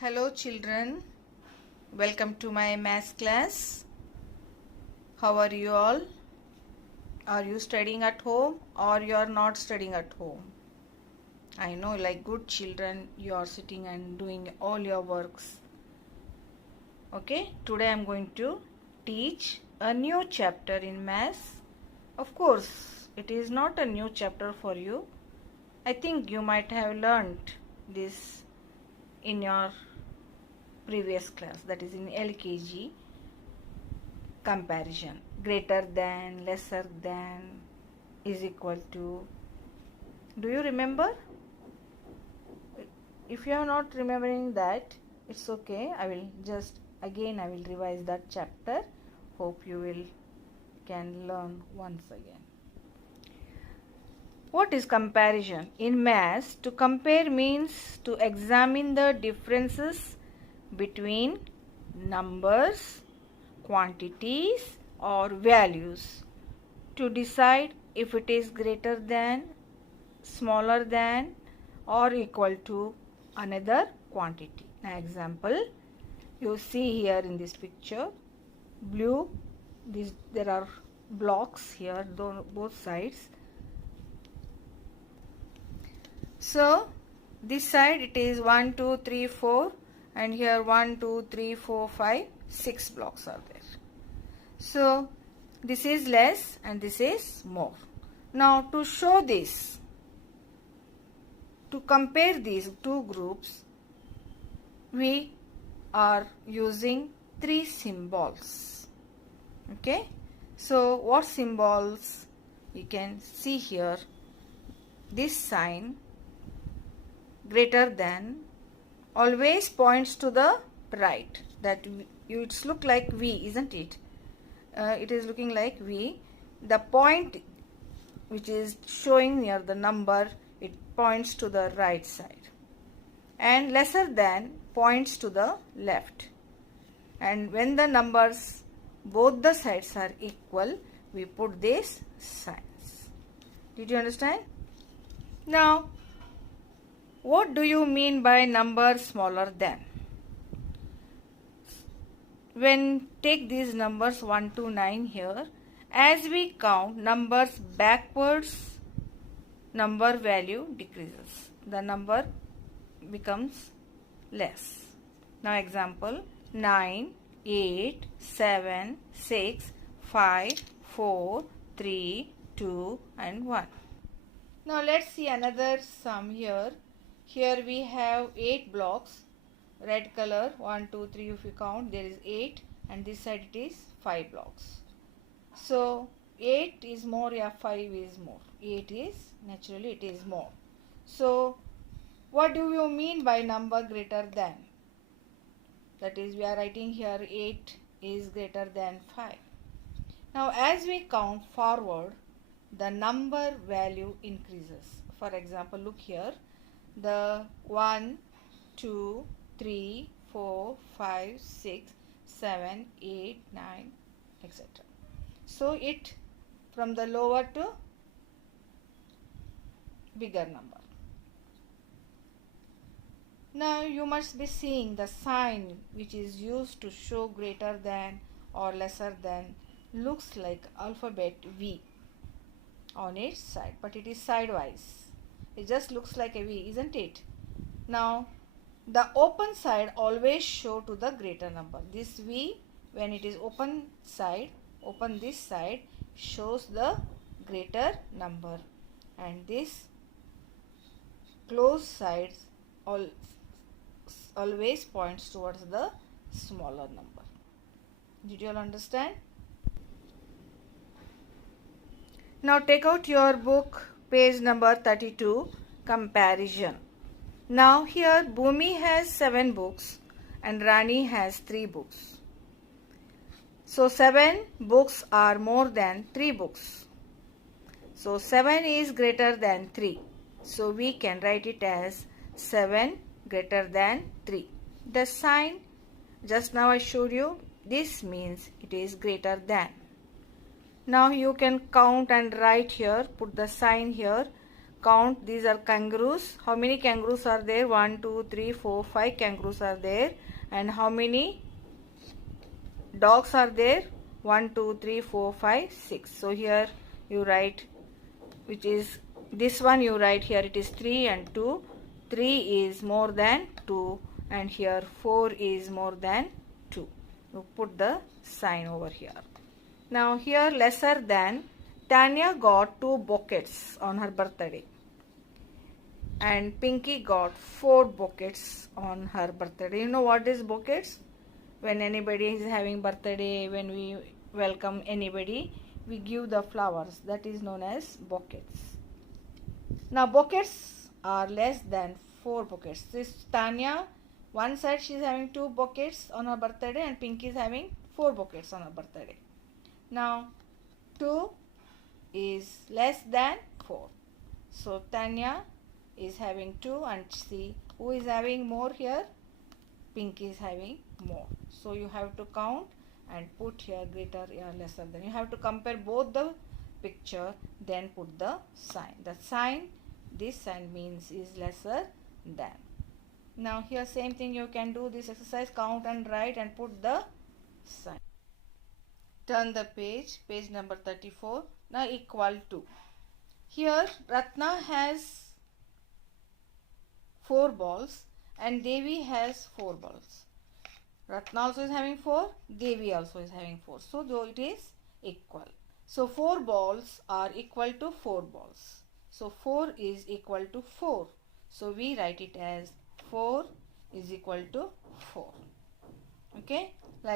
Hello children, welcome to my maths class. How are you all? Are you studying at home or you are not studying at home? I know, like good children, you are sitting and doing all your works. Okay, today I am going to teach a new chapter in maths. Of course, it is not a new chapter for you. I think you might have learned this in your previous class, that is in LKG. Comparison, greater than, lesser than, is equal to. Do you remember? If you are not remembering that, it's okay. I will revise that chapter. Hope you can learn once again. What is comparison? In maths, to compare means to examine the differences between numbers, quantities or values to decide if it is greater than, smaller than or equal to another quantity. Now example, you see here in this picture, blue, there are blocks here, both sides. So this side it is 1, 2, 3, 4 and here 1, 2, 3, 4, 5, 6 blocks are there. So this is less and this is more. Now to show this, to compare these two groups, we are using three symbols. Okay, so what symbols? You can see here, this sign greater than always points to the right. That it's look like V, isn't it? It is looking like V. The point which is showing near the number, it points to the right side, and lesser than points to the left. And when the numbers both the sides are equal, we put these signs. Did you understand? Now what do you mean by number smaller than? When take these numbers 1 to 9 here, as we count numbers backwards, number value decreases. The number becomes less. Now example, 9, 8, 7, 6, 5, 4, 3, 2 and 1. Now let's see another sum here. Here we have 8 blocks, red color, 1, 2, 3, if you count, there is 8 and this side it is 5 blocks. So 8 is more, yeah, 5 is more. 8 is, naturally it is more. So what do you mean by number greater than? That is, we are writing here 8 is greater than 5. Now as we count forward, the number value increases. For example, look here, the 1, 2, 3, 4, 5, 6, 7, 8, 9, etc. So it from the lower to bigger number. Now you must be seeing the sign which is used to show greater than or lesser than looks like alphabet V on its side, but it is sidewise. It just looks like a V, isn't it? Now the open side always show to the greater number. This V, when it is open this side, shows the greater number, and this closed sides always points towards the smaller number. Did you all understand? Now take out your book, page number 32, comparison. Now here Bhumi has 7 books and Rani has 3 books. So 7 books are more than 3 books. So 7 is greater than 3. So we can write it as 7 greater than 3. The sign just now I showed you, this means it is greater than. Now you can count and write here, put the sign here, count. These are kangaroos. How many kangaroos are there? 1, 2, 3, 4, 5 kangaroos are there. And how many dogs are there? 1, 2, 3, 4, 5, 6. So here you write, which is this one you write here, it is 3 and 2. 3 is more than 2 and here 4 is more than 2. You put the sign over here. Now here lesser than, Tanya got 2 bouquets on her birthday and Pinky got 4 bouquets on her birthday. You know what is bouquets? When anybody is having birthday, when we welcome anybody, we give the flowers. That is known as bouquets. Now bouquets are less than 4 bouquets. This Tanya, one side she is having 2 bouquets on her birthday and Pinky is having 4 bouquets on her birthday. Now 2 is less than 4. So Tanya is having 2 and see who is having more here? Pinky is having more. So you have to count and put here greater or lesser than. You have to compare both the picture, then put the sign. The sign, this sign means is lesser than. Now here same thing you can do this exercise, count and write and put the sign. Turn the page, page number 34. Now equal to. Here Ratna has 4 balls and Devi has 4 balls. Ratna also is having 4, Devi also is having 4. So though it is equal. So 4 balls are equal to 4 balls. So 4 is equal to 4. So we write it as 4 is equal to 4. Okay.